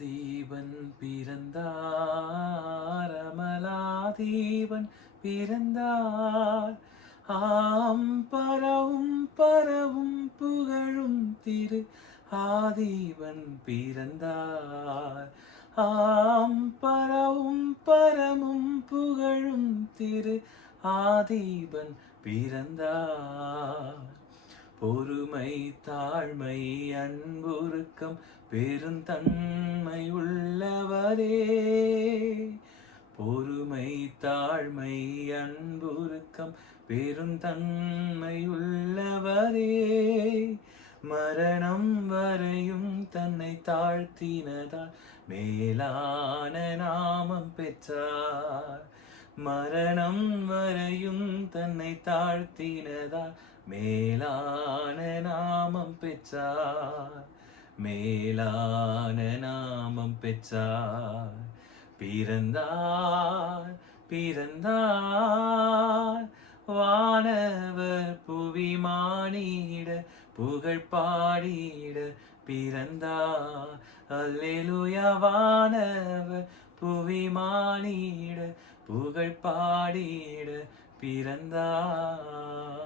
தேவன் பிறந்தார் அமலாதேவன் பிறந்தார். ஆம் பரவும் பரவும் புகழும் திரு ஆதீபன் பிறந்தார். ஆம் பரவும் பரமும் புகழும் திரு ஆதீபன் பிறந்தார். ஒரு பொறுமை தாழ்மை அன்புருக்கம் பெருந்தன்மை உள்ளவரே. பொறுமை தாழ்மை அன்புருக்கம் பெருந்தன்மை உள்ளவரே. மரணம் வரையும் தன்னை தாழ்த்தினதால் மேலான நாமம் பெற்றார். மரணம் வரையும் தன்னை தாழ்த்தினதால் மேலான நாமம் பெற்றார். மேலான நாமம் பெற்றார். பிறந்தார் பிறந்தார். வானவர் புவி மானிட புகழ் பாடிட பிறந்தார். அல்லேலுயா வானவர் புவி மானிட புகழ் பாடிட பிறந்தார்.